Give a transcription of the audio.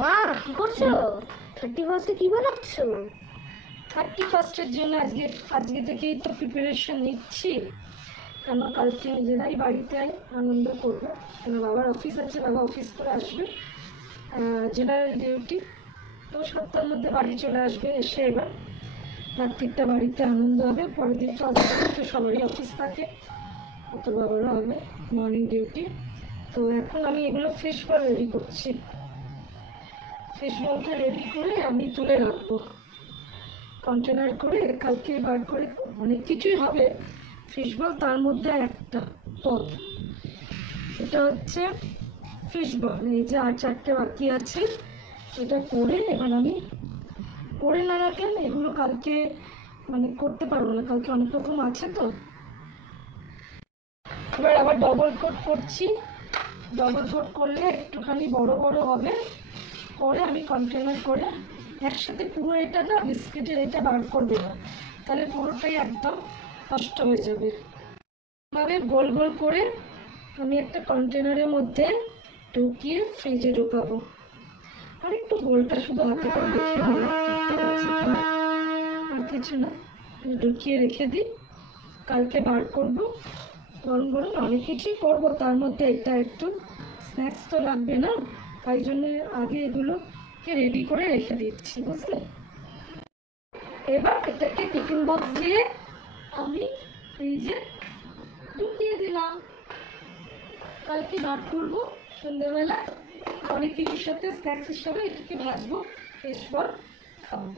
মা কি করছো? 31 কি বানাচ্ছো? 31-এর জন্য আজকে থেকেই তো প্রিপারেশন নিচ্ছি, কেন কালকে নিজেরাই বাড়িতে আনন্দ করবো। কেন বাবার অফিস আছে, বাবা অফিস করে আসবে, জেনারেল ডিউটি, তো সপ্তাহের মধ্যে বাড়ি চলে আসবে। এসে এবার রাত্রিটা বাড়িতে আনন্দ হবে। পরের দিন ফার্স্ট তো সবারই অফিস থাকে, তোর বাবারও হবে মর্নিং ডিউটি। তো এখন আমি এগুলো ফিশ বল রেডি করছি। ফিশ বলটা রেডি করে আমি তুলে রাখবো কন্টেনার করে। কালকে বার করে অনেক কিছুই হবে ফিশ বল, তার মধ্যে একটা পদ, এটা হচ্ছে ফিশ বল। এই যে আর 4টে বাকি আছে, এটা করে এবার আমি করে না রাখেন এগুলো কালকে মানে করতে পারবো না, কালকে অনেক রকম আছে। তো এবার আবার ডবল কোট করছি। ডবল কোট করলে একটুখানি বড় বড় হবে, করে আমি কন্টেনার করে একসাথে পুরো এটা না বিস্কিটের এটা বার করবে না, তাহলে পুরোটাই একদম নষ্ট হয়ে যাবে। এভাবে গোল গোল করে আমি একটা কন্টেনারের মধ্যে ঢুকিয়ে ফ্রিজে ঢুকাবো। আর একটু গোলটা শুধু হাতে করে দেখে আর কিছু না, ঢুকিয়ে রেখে দিই, কালকে বার করবো। গরম গরম অনেক কিছুই করবো, তার মধ্যে এটা একটু স্ন্যাক্স তো লাগবে না, তাই জন্য আগে এগুলোকে রেডি করে রেখে দিচ্ছি, বুঝলে। এবার এটাকে টিফিন বক্স দিয়ে আমি ফ্রিজে ঢুকিয়ে দিলাম। কালকে বার করবো সন্ধ্যেবেলা অনেক কিছুর সাথে স্ন্যাক্স হিসাবে এটাকে ভাজবো, ফিশ বল খাবো।